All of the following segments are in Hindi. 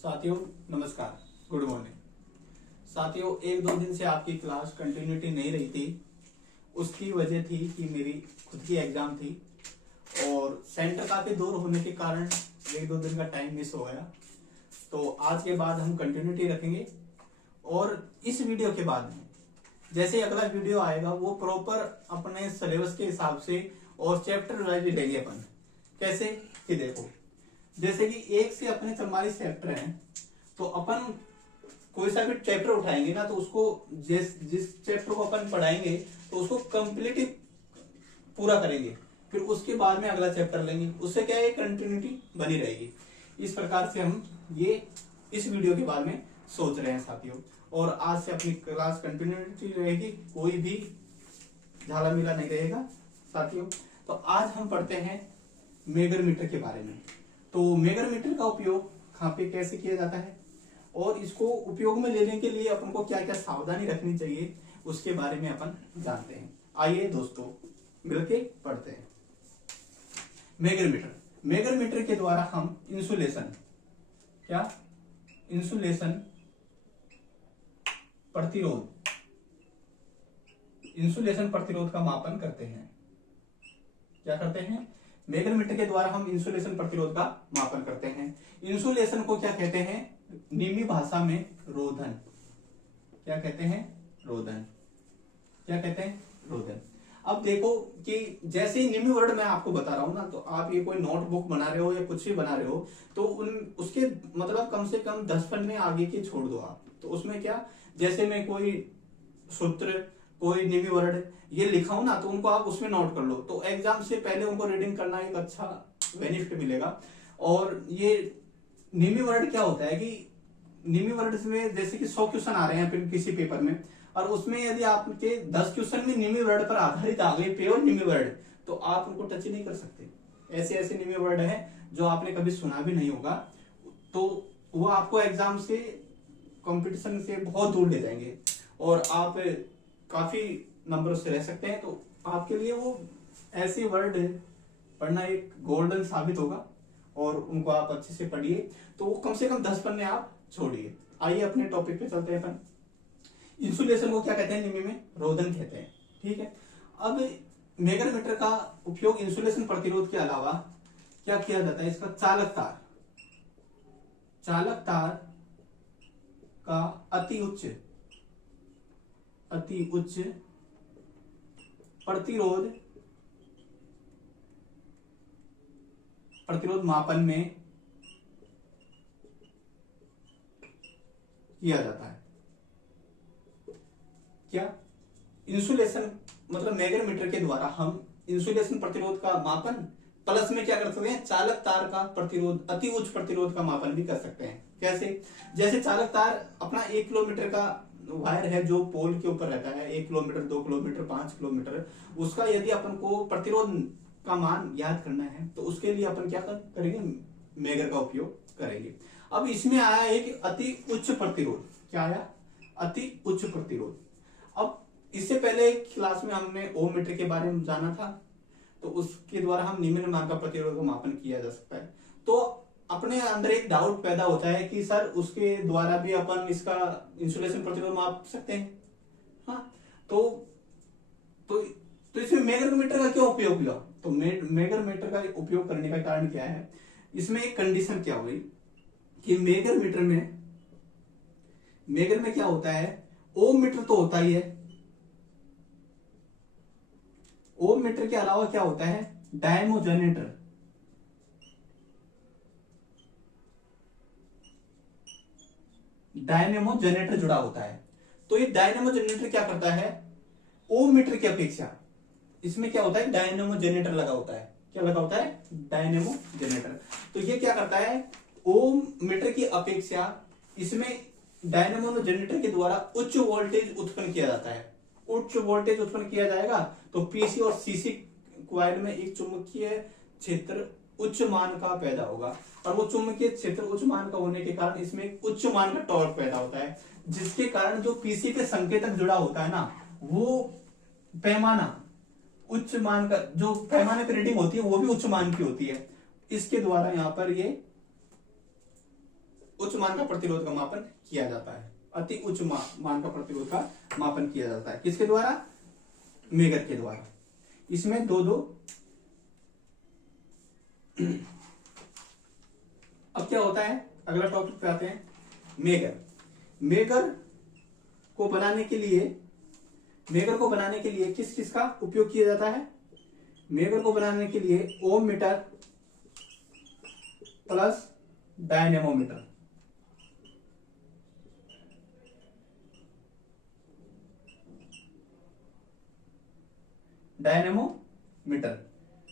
साथियों नमस्कार, गुड मॉर्निंग। साथियों, एक दो दिन से आपकी क्लास कंटिन्यूटी नहीं रही थी। उसकी वजह थी कि मेरी खुद की एग्जाम थी और सेंटर काफी दूर होने के कारण एक दो दिन का टाइम मिस हो गया। तो आज के बाद हम कंटिन्यूटी रखेंगे और इस वीडियो के बाद में जैसे अगला वीडियो आएगा वो प्रॉपर अपने सिलेबस के हिसाब से और चैप्टर वाइज लेंगे अपन। कैसे कि देखो, जैसे कि एक से अपने 44 चैप्टर हैं, तो अपन कोई सा भी चैप्टर उठाएंगे ना, तो उसको जिस चैप्टर को अपन पढ़ाएंगे तो उसको कंप्लीटली पूरा करेंगे, फिर उसके बाद में अगला चैप्टर लेंगे। उससे क्या है, कंटिन्यूटी बनी रहेगी। इस प्रकार से हम ये इस वीडियो के बारे में सोच रहे हैं साथियों। और आज से अपनी क्लास कंटिन्यूटी रहेगी, कोई भी झाला मिला नहीं रहेगा साथियों। तो आज हम पढ़ते हैं मेगर मीटर के बारे में। तो मेगर मीटर का उपयोग कहाँ पे कैसे किया जाता है और इसको उपयोग में लेने के लिए अपन को क्या क्या सावधानी रखनी चाहिए, उसके बारे में अपन जानते हैं। आइए दोस्तों मिलके पढ़ते हैं। मेगर मीटर के द्वारा हम इंसुलेशन प्रतिरोध का मापन करते हैं। क्या करते हैं? मेगर मीटर के द्वारा हम इंसुलेशन प्रतिरोध का मापन करते हैं। इंसुलेशन को क्या कहते हैं? निम्न भाषा में रोधन। क्या कहते हैं? रोधन। क्या कहते हैं? रोधन। अब देखो कि जैसे ही निम्न वर्ड मैं आपको बता रहा हूं ना, तो आप ये कोई नोटबुक बना रहे हो या कुछ भी बना रहे हो, तो उसके मतलब कम से कम 10 पन्ने आगे के छोड़ दो आप। तो उसमें क्या, जैसे मैं कोई सूत्र, कोई निम्न वर्ड ये लिखा हूं ना, तो उनको आप उसमें नोट कर लो। तो एग्जाम से पहले उनको रीडिंग करना एक अच्छा बेनिफिट मिलेगा। और ये निम्न वर्ड क्या होता है कि निम्न वर्ड में जैसे कि 100 क्वेश्चन आ रहे हैं किसी पेपर में, और उसमें यदि आपके 10 क्वेश्चन में निम्न वर्ड पर आधारित आ गए, प्योर निम्न वर्ड, तो आप उनको टच नहीं कर सकते। ऐसे ऐसे निम्न वर्ड है जो आपने कभी सुना भी नहीं होगा, तो वो आपको एग्जाम से, कंपटीशन से बहुत दूर ले जाएंगे और आप काफी नंबर से रह सकते हैं। तो आपके लिए वो ऐसे वर्ड पढ़ना एक गोल्डन साबित होगा और उनको आप अच्छे से पढ़िए। तो वो कम से कम 10 पन्ने आप छोड़िए। आइए अपने टॉपिक पे चलते हैं अपन। इंसुलेशन को क्या कहते हैं? निम्न में रोधन कहते हैं। ठीक है। अब मेगर मीटर का उपयोग इंसुलेशन प्रतिरोध के अलावा क्या किया जाता है? इसका चालक तार का अति उच्च प्रतिरोध मापन में किया जाता है। क्या? इंसुलेशन मतलब मेगर मीटर के द्वारा हम इंसुलेशन प्रतिरोध का मापन प्लस में क्या कर सकते हैं? चालक तार का प्रतिरोध, अति उच्च प्रतिरोध का मापन भी कर सकते हैं। कैसे? जैसे चालक तार अपना 1 किलोमीटर का वायर है जो पोल के ऊपर रहता है, 1 किलोमीटर, 2 किलोमीटर, 5 किलोमीटर, उसका यदि अपन को प्रतिरोध का मान याद करना है, तो उसके लिए अपन क्या करेंगे? मेगर का उपयोग करेंगे। अब इसमें आया एक अति उच्च प्रतिरोध। क्या आया? अति उच्च प्रतिरोध। अब इससे पहले क्लास में हमने ओम मीटर के बारे में जाना था, तो उसके द्वारा हम निम्न मान का प्रतिरोध का मापन किया जा सकता है। तो अपने अंदर एक डाउट पैदा होता है कि सर उसके द्वारा भी अपन इसका इंसुलेशन प्रतिरोध माप सकते हैं। हाँ, तो इसमें मेगर मीटर का क्यों उपयोग हुआ? तो मेगर मीटर का उपयोग करने का कारण क्या है? इसमें एक कंडीशन क्या हुई कि मेगर में क्या होता है? ओम मीटर तो होता ही है। ओम मीटर के अलावा क्या होता है? डायनमो जनरेटर जुड़ा होता है। तो ये डायनेमो जनरेटर क्या करता है? ओम मीटर की अपेक्षा इसमें क्या होता है? डायनेमो जनरेटर लगा होता है। क्या लगा होता है? Dynamo generator. तो ये क्या करता है? ओम मीटर की अपेक्षा इसमें डायनेमो जनरेटर के द्वारा उच्च वोल्टेज उत्पन्न किया जाता है। उच्च वोल्टेज उत्पन्न किया जाएगा तो पीसी और सीसी क्वाइल में एक चुंबकीय क्षेत्र उच्च मान का पैदा होगा, और वो चुंबकीय क्षेत्र उच्च मान का होने के कारण इसमें एक उच्च मान का टॉर्क पैदा होता है, जिसके कारण जो पीसी पे संकेतक जुड़ा होता है ना, वो पैमाना उच्च मान का, जो पैमाने पर रीडिंग होती है वो भी उच्च मान की होती है। इसके द्वारा यहाँ पर ये उच्च मान का प्रतिरोध का मापन किया जाता है। अति उच्च मान का प्रतिरोध का मापन किया जाता है किसके द्वारा? मेगर के द्वारा। इसमें दो दो। अब क्या होता है, अगला टॉपिक पे आते हैं। मेगर। मेगर को बनाने के लिए किस चीज का उपयोग किया जाता है? मेगर को बनाने के लिए ओम मीटर प्लस डायनेमोमीटर।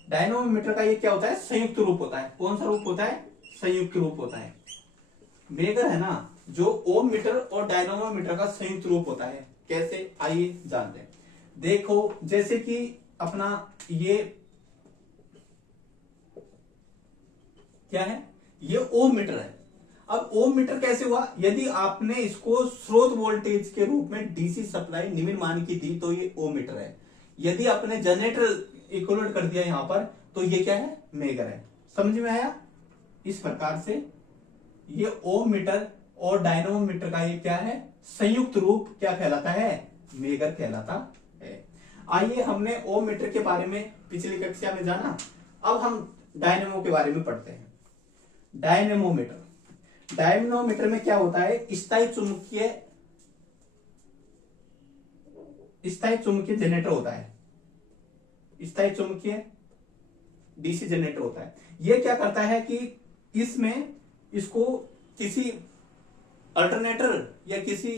डायनेमोमीटर का ये क्या होता है? संयुक्त रूप होता है। कौन सा रूप होता है? संयुक्त रूप होता है। मेगर है ना, जो ओम मीटर और डायनेमोमीटर का संयुक्त रूप होता है। कैसे, आइए जानते हैं। देखो, जैसे कि अपना ये क्या है? ये ओम मीटर है। अब ओम मीटर कैसे हुआ? यदि आपने इसको स्रोत वोल्टेज के रूप में डीसी सप्लाई निम्न मान की थी तो ये ओम मीटर है। यदि आपने जनरेटर इक्विवेलेंट कर दिया यहां पर तो ये क्या है? मेगर है। समझ में आया? इस प्रकार से ये ओम मीटर और डायनेमोमीटर का ये क्या है? संयुक्त रूप क्या कहलाता है? मेगर कहलाता है। आइए, हमने ओम मीटर के बारे में पिछली कक्षा में जाना। अब हम डायनेमो के बारे में पढ़ते हैं। डायनेमोमीटर में क्या होता है? स्थायी चुंबकीय जनरेटर होता है। स्थायी चुंबकीय डीसी जनरेटर होता है। यह क्या करता है कि इसको किसी अल्टरनेटर या किसी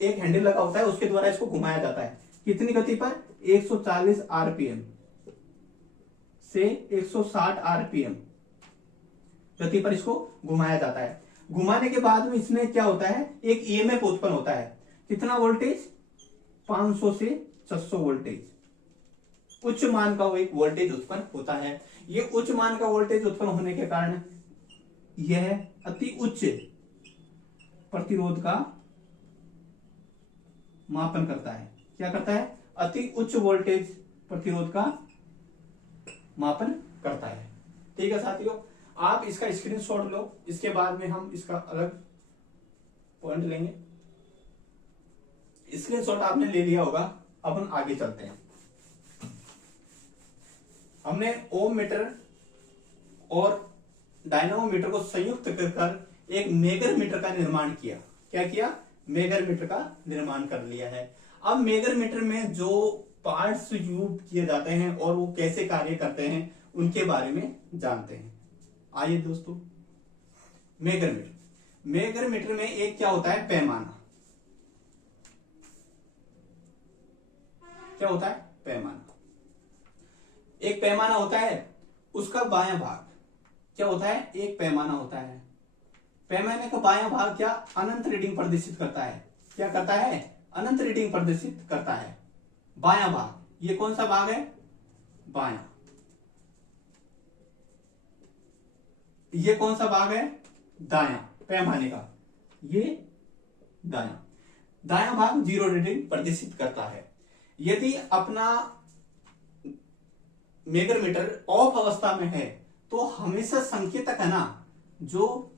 एक हैंडल लगा होता है, उसके द्वारा इसको घुमाया जाता है। कितनी गति पर? 140 आरपीएम से 160 आरपीएम गति पर इसको घुमाया जाता है। घुमाने के बाद में इसमें क्या होता है? एक ईएमएफ उत्पन्न होता है। कितना वोल्टेज? 500 से 600 वोल्टेज। उच्च मान का वो एक वोल्टेज उत्पन्न होता है। ये उच्च मान का वोल्टेज उत्पन्न होने के कारण यह अति उच्च प्रतिरोध का मापन करता है। क्या करता है? अति उच्च वोल्टेज प्रतिरोध का मापन करता है। ठीक है साथियों, आप इसका स्क्रीनशॉट लो। इसके बाद में हम इसका अलग पॉइंट लेंगे। स्क्रीनशॉट आपने ले लिया होगा। अब हम आगे चलते हैं। हमने ओम मीटर और डायनेमोमीटर को संयुक्त कर एक मेगर मीटर का निर्माण किया। क्या किया? मेगर मीटर का निर्माण कर लिया है। अब मेगर मीटर में जो पार्ट्स यूज किए जाते हैं और वो कैसे कार्य करते हैं उनके बारे में जानते हैं। आइए दोस्तों, मेगर मीटर में एक क्या होता है? पैमाना। क्या होता है? पैमाना। एक पैमाना होता है, उसका बायां भाग क्या होता है? एक पैमाना होता है। पैमाने का बायां भाग क्या? अनंत रीडिंग प्रदर्शित करता है। क्या करता है? अनंत रीडिंग प्रदर्शित करता है। बायां भाग, ये कौन सा भाग है? बायां। ये कौन सा भाग है? दायां। पैमाने का ये दायां भाग 0 रीडिंग प्रदर्शित करता है। यदि अपना मेगर मीटर ऑफ अवस्था में है तो हमेशा संकेतक है ना, जो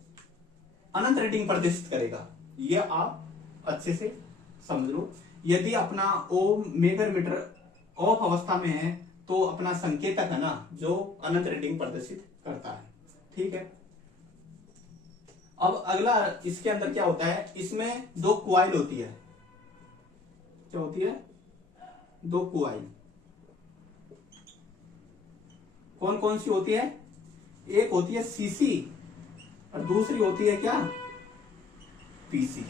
अनंत रीडिंग प्रदर्शित करेगा। ये आप अच्छे से समझ लो। यदि अपना मेगर मीटर ऑफ अवस्था में है तो अपना संकेतक है ना, जो अनंत रीडिंग प्रदर्शित करता है। ठीक है। अब अगला, इसके अंदर क्या होता है? इसमें 2 क्वाइल होती है। क्या होती है? 2 क्वाइल। कौन कौन सी होती है? एक होती है सीसी और दूसरी होती है क्या? पीसी।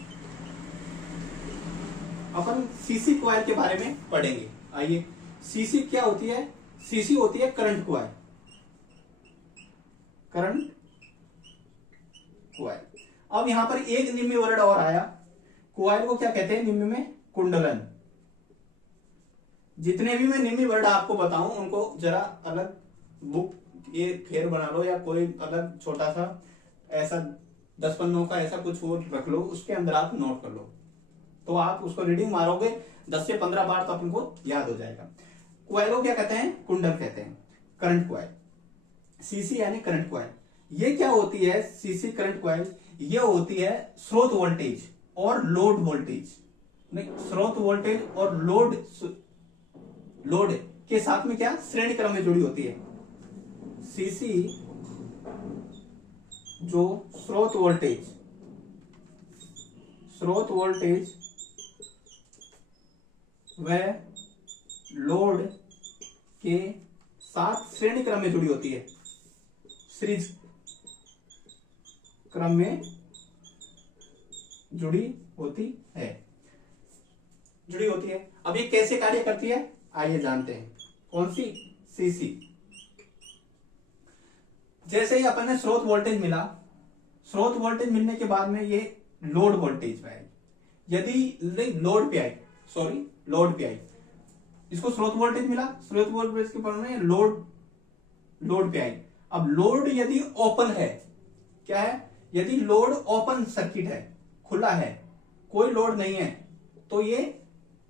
अपन सीसी क्वाइल के बारे में पढ़ेंगे। आइए, सीसी क्या होती है? सीसी होती है करंट क्वाइल। Current coil. अब यहां पर एक निम्न वर्ड और आया। क्वाइल को क्या कहते हैं निम्न में? कुंडलन। जितने भी मैं निम्न वर्ड आपको बताऊं उनको जरा अलग बुक ये फेर बना लो या कोई अलग छोटा सा ऐसा 10 पन्नों का ऐसा कुछ वो रख लो, उसके अंदर आप नोट कर लो। तो आप उसको रीडिंग मारोगे 10 से 15 बार तो अपन को याद हो जाएगा। क्वाइल को क्या कहते हैं? कुंडल कहते हैं। करंट क्वाइल, सीसी यानी करंट क्वाइल। ये क्या होती है? सीसी करंट क्वाइल, ये होती है स्रोत वोल्टेज और लोड वोल्टेज। नहीं, स्रोत वोल्टेज और लोड के साथ में क्या श्रेणी क्रम में जुड़ी होती है। सीसी जो स्रोत वोल्टेज व लोड के साथ श्रेणी क्रम में जुड़ी होती है, सीरीज क्रम में जुड़ी होती है। अब ये कैसे कार्य करती है आइए जानते हैं। कौन सी? सीसी। जैसे ही अपन ने स्रोत वोल्टेज मिला, स्रोत वोल्टेज मिलने के बाद में ये लोड वोल्टेज पे आई। यदि लोड पे आई, इसको स्रोत वोल्टेज मिला, स्रोत वोल्टेज के बाद में लोड पे आई। अब लोड यदि ओपन है, क्या है? यदि लोड ओपन सर्किट है, खुला है, कोई लोड नहीं है, तो ये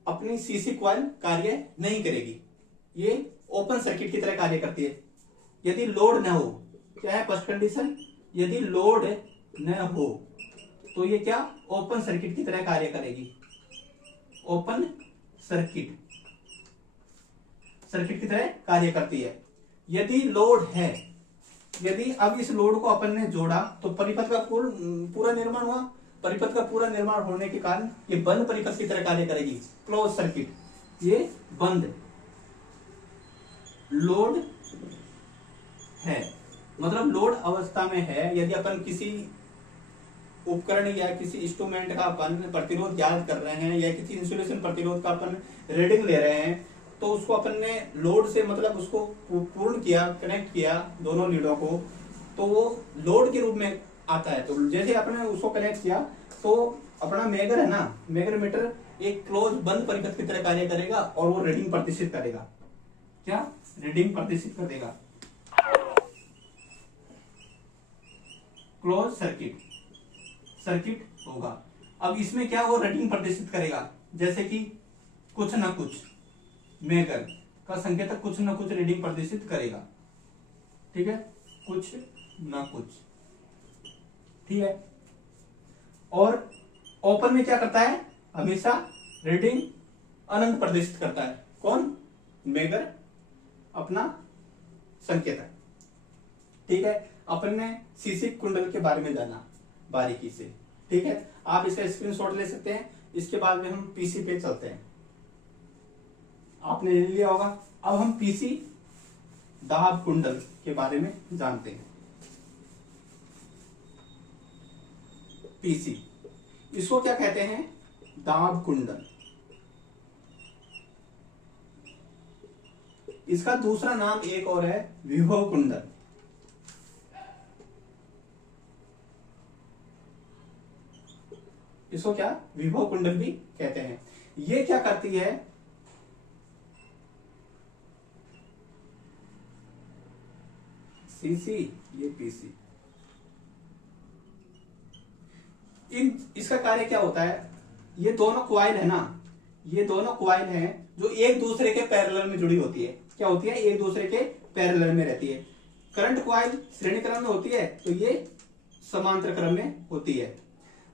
अपनी सीसी कॉइल कार्य नहीं करेगी, ये ओपन सर्किट की तरह कार्य करती है। यदि लोड न हो, क्या है फर्स्ट कंडीशन? यदि लोड न हो तो ये क्या ओपन सर्किट की तरह कार्य करेगी, ओपन सर्किट की तरह कार्य करती है। यदि लोड है, यदि अब इस लोड को अपन ने जोड़ा तो परिपथ का पूरा निर्माण हुआ। परिपथ का पूरा निर्माण होने के कारण ये बंद परिपथ की तरह कार्य करेगी, क्लोज सर्किट। ये बंद लोड है, मतलब लोड अवस्था में है। यदि अपन किसी उपकरण या किसी इंस्ट्रूमेंट का अपन प्रतिरोध ज्ञात कर रहे हैं या किसी इंसुलेशन प्रतिरोध का अपन रीडिंग ले रहे हैं, तो उसको अपन ने लोड से मतलब उसको पूर्ण किया, कनेक्ट किया दोनों लीडों को, तो वो लोड के रूप में आता है। तो जैसे आपने उसको कनेक्ट किया तो अपना मेगर है ना, मेगर मीटर एक क्लोज बंद परिपथ की तरह कार्य करेगा और वो रीडिंग प्रदर्शित करेगा। क्या? रीडिंग प्रदर्शित करेगा, क्लोज सर्किट होगा। अब इसमें क्या वो रीडिंग प्रदर्शित करेगा, जैसे कि कुछ ना कुछ मेगर का संकेतक कुछ ना कुछ रीडिंग प्रदर्शित करेगा। ठीक है, कुछ ना कुछ, ठीक है। और ओपन में क्या करता है? हमेशा रीडिंग अनंत प्रदर्शित करता है। कौन? मेगर, अपना संकेतक। ठीक है, अपन ने सीसी कुंडल के बारे में जाना बारीकी से। ठीक है, आप इसका स्क्रीनशॉट ले सकते हैं। इसके बाद में हम पीसी पे चलते हैं। आपने ले लिया होगा। अब हम पीसी दाब कुंडल के बारे में जानते हैं। पीसी, इसको क्या कहते हैं? दाब कुंडल। इसका दूसरा नाम एक और है, विभव कुंडल। इसको क्या? विभव कुंडल भी कहते हैं। ये क्या करती है? सीसी, ये पीसी। इसका कार्य क्या होता है? ये दोनों क्वाइल है ना, ये दोनों क्वाइल हैं जो एक दूसरे के पैरेलल में जुड़ी होती है। क्या होती है? एक दूसरे के पैरेलल में रहती है। करंट क्वाइल श्रेणी क्रम में होती है, तो ये समांतर क्रम में होती है।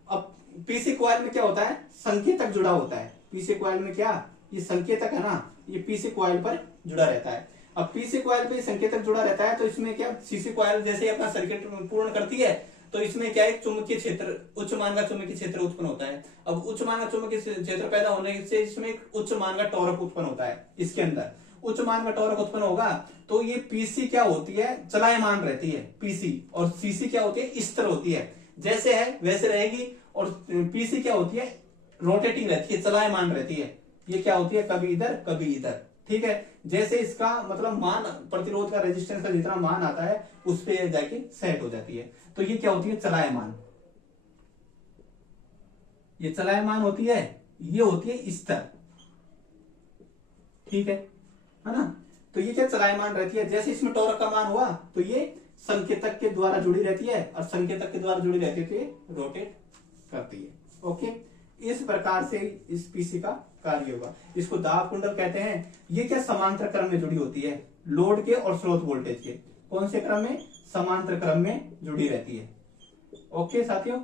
अब पीसी क्वाइल में क्या होता है? संकेतक जुड़ा होता है। पीसी क्वाइल में क्या? ये संकेतक है ना, ये पीसी क्वाइल पर जुड़ा रहता है। अब पीसी क्वाइल पे संकेतक जुड़ा रहता है, तो इसमें क्या, सीसी क्वाइल जैसे अपना सर्किट पूर्ण करती है, तो इसमें क्या है, चुंबकीय क्षेत्र, उच्च मान का चुंबकीय क्षेत्र उत्पन्न होता है। अब उच्च मान का चुंबकीय क्षेत्र पैदा होने से इसमें एक उच्च मान का टॉर्क उत्पन्न होता है। इसके अंदर उच्च मान का टॉर्क उत्पन्न होगा, तो ये पीसी क्या होती है? चलायमान रहती है पीसी। और सीसी क्या होती है? स्थिर होती है, जैसे है वैसे रहेगी। और पीसी क्या होती है? रोटेटिंग रहती है, चलायमान रहती है। ये क्या होती है? कभी इधर कभी इधर। ठीक है, जैसे इसका मतलब मान, प्रतिरोध का, रेजिस्टेंस का जितना मान आता है उस पे जाके सेट हो जाती है। तो ये क्या होती है? चलायमान। ये चलायमान होती है, ये होती है स्थिर। ठीक है ना? तो ये क्या चलायमान रहती है। जैसे इसमें टॉर्क का मान हुआ तो ये संकेतक के द्वारा जुड़ी रहती है, और संकेतक के द्वारा जुड़ी रहती है तो ये रोटेट करती है। ओके, इस प्रकार से इस पीसी का कार्य होगा। इसको दाब कुंडल कहते हैं। ये क्या समांतर क्रम में जुड़ी होती है, लोड के और स्रोत वोल्टेज के। कौन से क्रम में? समांतर क्रम में जुड़ी रहती है। ओके साथियों,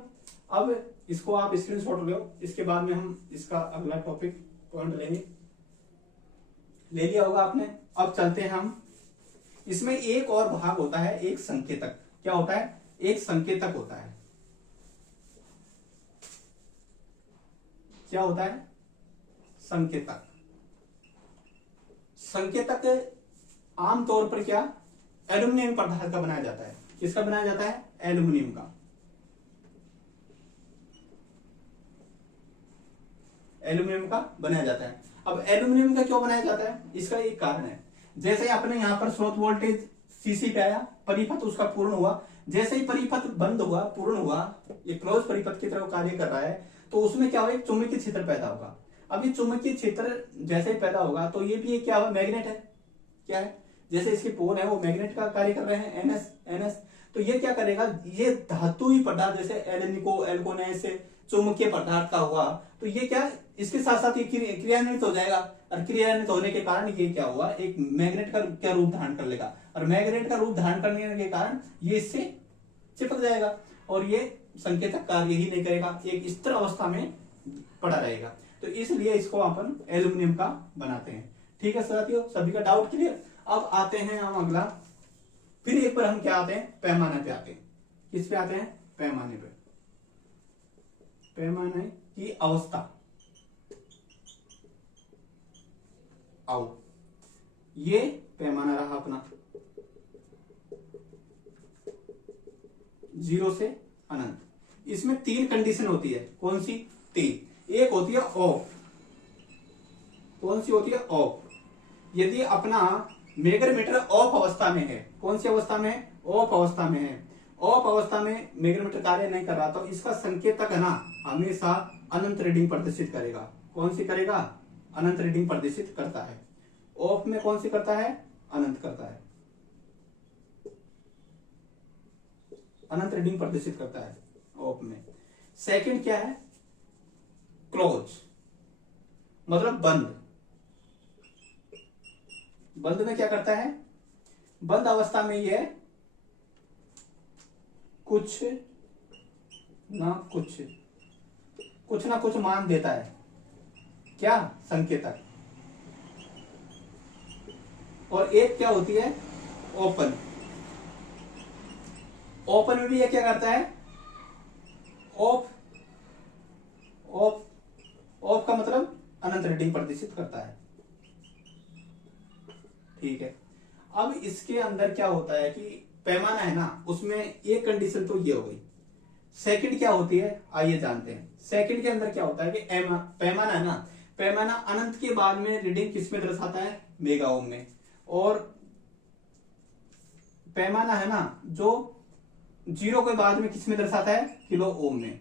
अब इसको आप स्क्रीनशॉट लो, इसके बाद में हम इसका अगला टॉपिक पॉइंट लेंगे। ले लिया होगा आपने। अब चलते हैं हम, इसमें एक और भाग होता है, एक संकेतक। क्या होता है? एक संकेतक होता है। क्या होता है? संकेतक। संकेतक आमतौर पर क्या एल्यूमिनियम पदार्थ का बनाया जाता है। किसका बनाया जाता है? एल्यूमिनियम का। एल्यूमिनियम का बनाया जाता है। अब एल्यूमिनियम का क्यों बनाया जाता है? इसका एक कारण है। जैसे आपने यहां पर स्रोत वोल्टेज सीसी पे आया, परिपथ उसका पूर्ण हुआ, जैसे ही परिपथ बंद हुआ, पूर्ण हुआ, ये क्लोज परिपथ की तरह कार्य कर रहा है, तो उसमें क्या होगा? एक चुंबकीय क्षेत्र पैदा होगा। अब ये चुंबकीय क्षेत्र जैसे ही पैदा होगा तो ये भी एक क्या होगा? मैग्नेट है। क्या है? जैसे इसके पोल है वो मैग्नेट का कार्य कर रहे हैं, एनएस एनएस। तो ये क्या करेगा? ये धातुई पदार्थ जैसे एल्निको एल्कोनेस चुंबकीय पदार्थ का हुआ, तो ये क्या इसके साथ साथ ये क्रियान्वित हो जाएगा, और क्रियान्वित होने के कारण ये क्या हुआ? एक मैग्नेट का क्या रूप धारण कर लेगा, और मैग्नेट का रूप धारण करने के कारण ये इससे चिपक जाएगा, और ये संकेतक कार्य ही नहीं करेगा, एक स्थिर अवस्था में पड़ा रहेगा। तो इसलिए इसको अपन एल्यूमिनियम का बनाते हैं। ठीक है साथियों, सभी का डाउट क्लियर? अब आते हैं हम अगला, फिर एक बार हम क्या आते हैं? पैमाने पे आते हैं। किस पे आते हैं? पैमाने पे। पैमाने की अवस्था। आओ, ये पैमाना रहा अपना 0 से अनंत। इसमें 3 कंडीशन होती है। कौन सी? 3। एक होती है ऑफ। कौन सी होती है? ऑफ। यदि अपना मेगामीटर ऑफ अवस्था में है, कौन सी अवस्था में है? ऑफ अवस्था में है। ऑफ अवस्था में मेगामीटर कार्य नहीं कर रहा, तो इसका संकेतक है ना हमेशा अनंत रीडिंग प्रदर्शित करेगा। कौन सी करेगा? अनंत रीडिंग प्रदर्शित करता है। ऑफ में कौन सी करता है? अनंत करता है, अनंत रीडिंग प्रदर्शित करता है ऑफ में। सेकंड क्या है? क्लोज, मतलब बंद। बंद में क्या करता है? बंद अवस्था में यह कुछ ना कुछ मान देता है। क्या? संकेतक। और एक क्या होती है? ओपन। ओपन में भी ये क्या करता है? ऑफ। ऑफ ऑफ का मतलब अनंत रीडिंग प्रदर्शित करता है। ठीक है। अब इसके अंदर क्या होता है कि पैमाना है ना, उसमें एक कंडीशन तो ये हो गई। सेकंड क्या होती है? आइए जानते हैं। सेकंड के अंदर क्या होता है कि पैमाना है ना, पैमाना अनंत के बाद में रीडिंग किस में दर्शाता है? मेगा ओम में। और पैमाना है ना जो 0 के बाद में किस में दर्शाता है? किलो ओम में।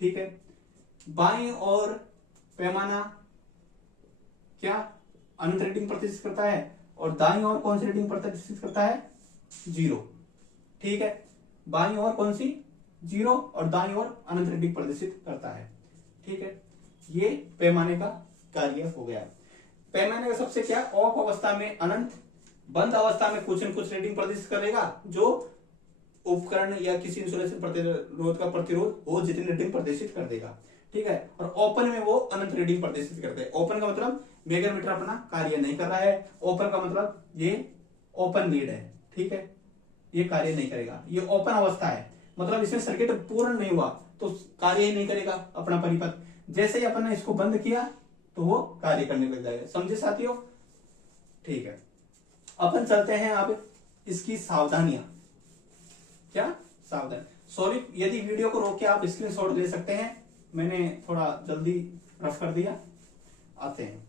ठीक है। बाईं और पैमाना क्या अनंत रीडिंग प्रदर्शित करता है, और दाईं ओर कौन सी रीडिंग प्रदर्शित करता है? 0। ठीक है। बाईं ओर कौन सी? 0, और दाईं ओर अनंत रीडिंग प्रदर्शित करता है। ठीक है। ये पैमाने का कार्य हो गया। पैमाने का सबसे क्या? ऑफ अवस्था में अनंत, बंद अवस्था में कुछ न कुछ रीडिंग प्रदर्शित करेगा, जो उपकरण या किसी इंसुलेशन प्रतिरोध का प्रतिरोध हो जितनी रीडिंग प्रदर्शित कर देगा। ठीक है। और ओपन में वो अनंत रीडिंग प्रदर्शित करते हैं। ओपन का मतलब मेगामीटर अपना कार्य नहीं कर रहा है। ओपन का मतलब ये ओपन लीड है। ठीक है। ये कार्य नहीं करेगा, ये ओपन अवस्था है, मतलब इसमें सर्किट पूर्ण नहीं हुआ तो कार्य ही नहीं करेगा अपना परिपथ। जैसे ही अपन ने इसको बंद किया तो वो कार्य करने लग जाएगा। समझे साथियों? ठीक है। अपन चलते हैं अब इसकी सावधानियां। क्या सावधान? सॉरी, यदि वीडियो को रोक के आप स्क्रीनशॉट ले सकते हैं, मैंने थोड़ा जल्दी रफ कर दिया। आते हैं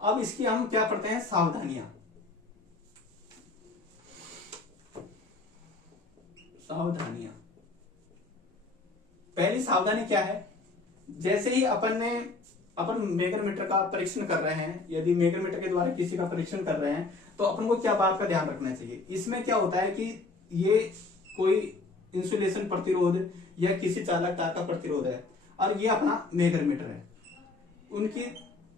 अब इसकी हम क्या पढ़ते हैं? सावधानियां। सावधानियां। पहली सावधानी क्या है? जैसे ही अपन मेगामीटर का परीक्षण कर रहे हैं, यदि मेगामीटर के द्वारा किसी का परीक्षण कर रहे हैं, तो अपन को क्या बात का ध्यान रखना चाहिए? इसमें क्या होता है कि ये कोई इंसुलेशन प्रतिरोध या किसी चालक तार का प्रतिरोध है, और ये अपना मेगामीटर है। उनकी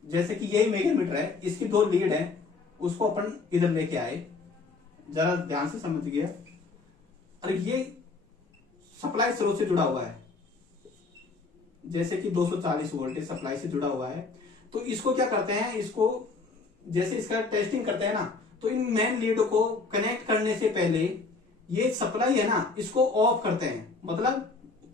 जैसे कि यही मेगामीटर है, इसकी 2 लीड है, उसको अपन इधर लेके आए, जरा ध्यान से समझिए। और ये सप्लाई स्रोत से जुड़ा हुआ है, जैसे कि 240 वोल्टेज सप्लाई से जुड़ा हुआ है, तो इसको क्या करते हैं, इसको जैसे इसका टेस्टिंग करते हैं ना, तो इन मेन लीड को कनेक्ट करने से पहले ये सप्लाई है ना, इसको ऑफ करते हैं, मतलब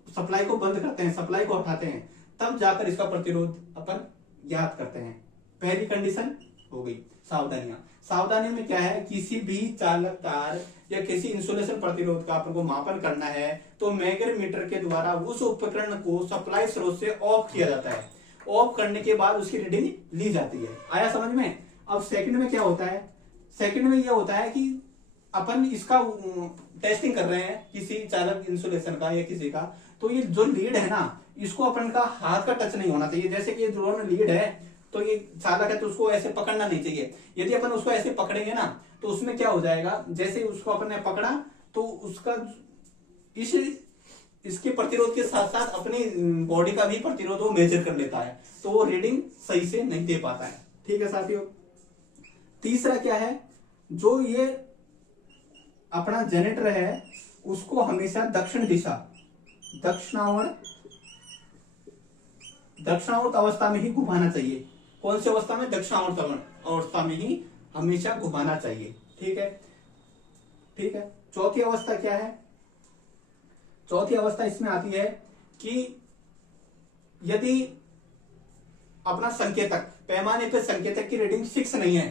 सप्लाई को बंद करते हैं, सप्लाई को हटाते हैं, तब जाकर इसका प्रतिरोध अपन ज्ञात करते हैं। पहली कंडीशन हो गई। सावधानियां, सावधानी में क्या है, किसी भी चालक तार या किसी इंसुलेशन प्रतिरोध का अपन को मापन करना है तो मेगर मीटर के द्वारा उस उपकरण को सप्लाई स्रोत से ऑफ किया जाता है। ऑफ करने के बाद उसकी रीडिंग ली जाती है। आया समझ में? अब सेकंड में क्या होता है, सेकंड में यह होता है कि अपन इसका टेस्टिंग कर रहे हैं किसी चालक इंसुलेशन का या किसी का, तो ये जो लीड है ना, इसको अपन का हाथ का टच नहीं होना चाहिए। जैसे कि ये जो लीड है तो ये चालक है तो उसको ऐसे पकड़ना नहीं चाहिए। यदि अपन उसको ऐसे पकड़ेंगे ना तो उसमें क्या हो जाएगा, जैसे उसको अपन ने पकड़ा तो उसका इसके प्रतिरोध के साथ साथ अपनी बॉडी का भी प्रतिरोध वो मेजर कर लेता है, तो वो रीडिंग सही से नहीं दे पाता है। ठीक है साथियों। तीसरा क्या है, जो ये अपना जनरेटर है उसको हमेशा दक्षिण दिशा, दक्षिणावर्त अवस्था में ही घुमाना चाहिए। कौन सी अवस्था में? दक्षिणावर्त अवस्था में ही हमेशा घुमाना चाहिए। ठीक है, ठीक है। चौथी अवस्था क्या है, चौथी अवस्था इसमें आती है कि यदि अपना संकेतक, पैमाने पे संकेतक की रीडिंग फिक्स नहीं है,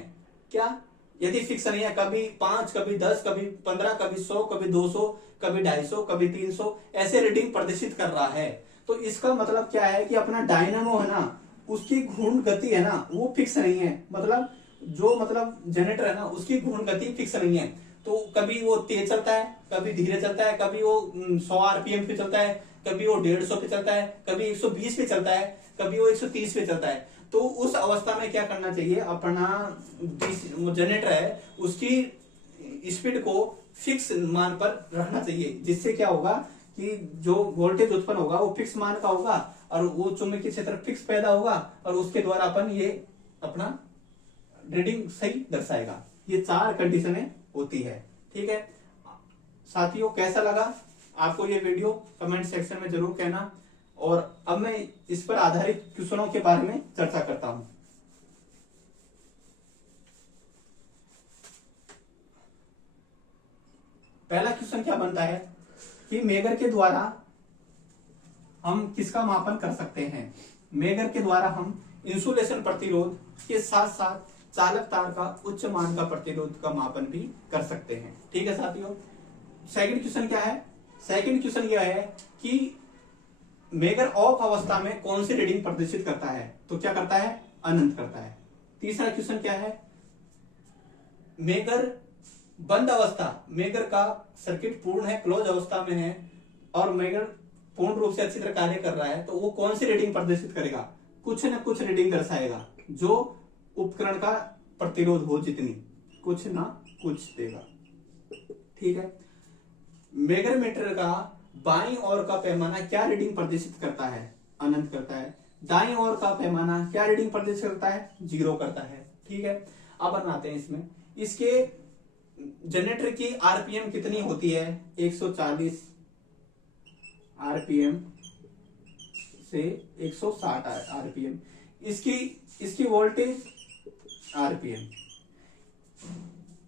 क्या, यदि फिक्स नहीं है, कभी 5, कभी 10, कभी 15, कभी 100, कभी 200, कभी 250, कभी 300 ऐसे रीडिंग प्रदर्शित कर रहा है, तो इसका मतलब क्या है कि अपना डायनामो है ना, उसकी घूर्ण गति है ना, वो फिक्स नहीं है। मतलब जनरेटर है ना, उसकी घूर्ण गति फिक्स नहीं है। तो कभी वो तेज चलता है, कभी धीरे चलता है, कभी वो 100 आरपीएम पे चलता है, कभी वो 150 पे चलता है, कभी 120 पे चलता है, कभी वो 130 पे चलता है। तो उस अवस्था में क्या करना चाहिए, अपना जनरेटर है उसकी स्पीड को फिक्स मान पर रखना चाहिए, जिससे क्या होगा कि जो वोल्टेज उत्पन्न होगा वो फिक्स मान का होगा और वो चुंबकीय क्षेत्र फिक्स पैदा होगा और उसके द्वारा अपन ये अपना रीडिंग सही दर्शाएगा। ये 4 कंडीशनें होती है। ठीक है साथियों, कैसा लगा आपको ये वीडियो, कमेंट सेक्शन में जरूर कहना। और अब मैं इस पर आधारित क्वेश्चनों के बारे में चर्चा करता हूं। पहला क्वेश्चन क्या बनता है कि मेगर के द्वारा हम किसका मापन कर सकते हैं। मेगर के द्वारा हम इंसुलेशन प्रतिरोध के साथ साथ चालक तार का उच्च मान का प्रतिरोध का मापन भी कर सकते हैं। ठीक है साथियों। सेकंड क्वेश्चन क्या है, सेकंड क्वेश्चन यह है कि मेगर ऑफ अवस्था में कौन सी रीडिंग प्रदर्शित करता है, तो क्या करता है, अनंत करता है। तीसरा क्वेश्चन क्या है, मेगर बंद अवस्था, मेगर का सर्किट पूर्ण है, क्लोज अवस्था में है और मेगर पूर्ण रूप से अच्छी तरह कार्य कर रहा है, तो वो कौन सी रीडिंग प्रदर्शित करेगा, कुछ न कुछ रीडिंग दर्शाएगा जो उपकरण का प्रतिरोध हो, जितनी कुछ ना कुछ देगा। ठीक है। मेगर मीटर का बाईं ओर का पैमाना क्या रीडिंग प्रदर्शित करता है, अनंत करता है। दाईं ओर का पैमाना क्या रीडिंग प्रदर्शित करता है, 0 करता है। ठीक है। अब बनाते हैं इसमें, इसके जनरेटर की आरपीएम कितनी होती है, 140 आरपीएम से 160 आरपीएम। इसकी वोल्टेज आरपीएम।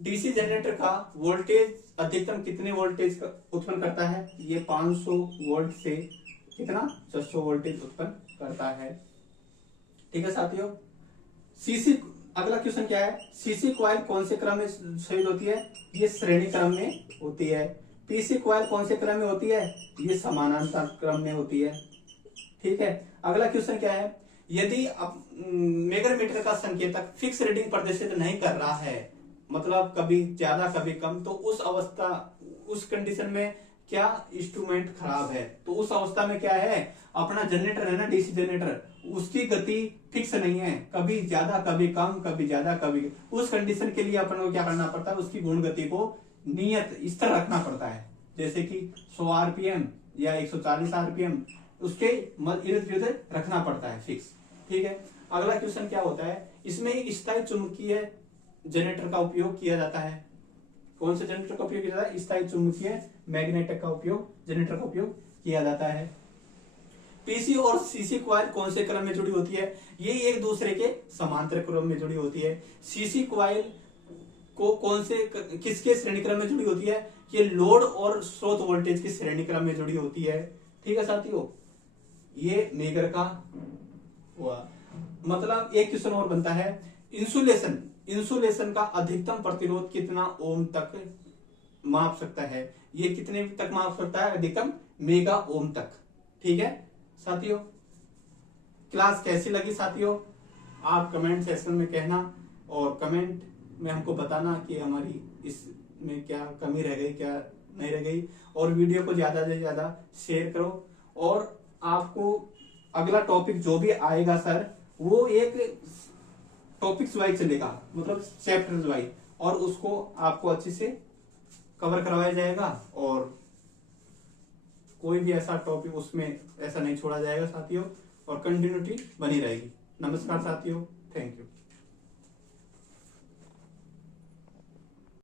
डीसी जनरेटर का वोल्टेज अधिकतम कितने वोल्टेज का उत्पन्न करता है, ये 500 वोल्ट से कितना 600 वोल्टेज उत्पन्न करता है। ठीक है साथियों। सीसी, अगला क्वेश्चन क्या है, सीसी कॉइल कौन से क्रम में शहीद होती है, ये श्रेणी क्रम में होती है। पीसी कॉइल कौन से क्रम में होती है, ये समानांतर क्रम में होती है। ठीक है। अगला क्वेश्चन क्या है, यदि मेगर मीटर का संकेतक फिक्स रीडिंग प्रदर्शित नहीं कर रहा है, मतलब कभी ज्यादा कभी कम, तो उस कंडीशन में क्या इंस्ट्रूमेंट खराब है, तो उस अवस्था में क्या है, अपना जनरेटर है ना, डीसी जनरेटर, उसकी गति फिक्स नहीं है, कभी ज्यादा कभी कम, कभी ज्यादा कभी। उस कंडीशन के लिए अपन को क्या करना पड़ता है, उसकी गुण गति को नियत स्थिर रखना पड़ता है, जैसे कि 100 आरपीएम या 140 आरपीएम, उसके इर्द गिर्द रखना पड़ता है फिक्स। ठीक है। अगला क्वेश्चन क्या होता है, इसमें एक स्थायी चुंबकीय जनरेटर का उपयोग किया जाता है। कौन से जनरेटर का उपयोग किया जाता है? स्थायी चुंबकीय मैग्नेटिक का उपयोग, जनरेटर का उपयोग किया जाता है। पीसी और सीसी क्वाइल कौन से क्रम में जुड़ी होती है? ये एक दूसरे के समांतर क्रम में जुड़ी होती है। सीसी क्वाइल को कौन से किसके श्रेणी क्रम में जुड़ी होती है? ये लोड और स्रोत वोल्टेज की श्रेणी क्रम में जुड़ी होती है। ठीक है साथियों, ये मेगर का हुआ। मतलब एक क्वेश्चन और बनता है, इंसुलेशन का अधिकतम प्रतिरोध कितना ओम तक माप सकता है? ये कितने तक माप सकता है? अधिकतम मेगा ओम तक। ठीक है साथियों, क्लास कैसी लगी साथियों? आप कमेंट सेक्शन में कहना और कमेंट में हमको बताना कि हमारी इसमें क्या कमी रह गई, क्या नहीं रह गई। और वीडियो को ज्यादा से ज्यादा शेयर करो। और आपको अगला टॉपिक जो भी आएगा सर, वो एक टॉपिक्स वाइज चलेगा, मतलब चैप्टर्स वाइज, और उसको आपको अच्छे से कवर करवाया जाएगा। और कोई भी ऐसा टॉपिक उसमें ऐसा नहीं छोड़ा जाएगा साथियों, और कंटिन्यूटी बनी रहेगी। नमस्कार साथियों, थैंक यू।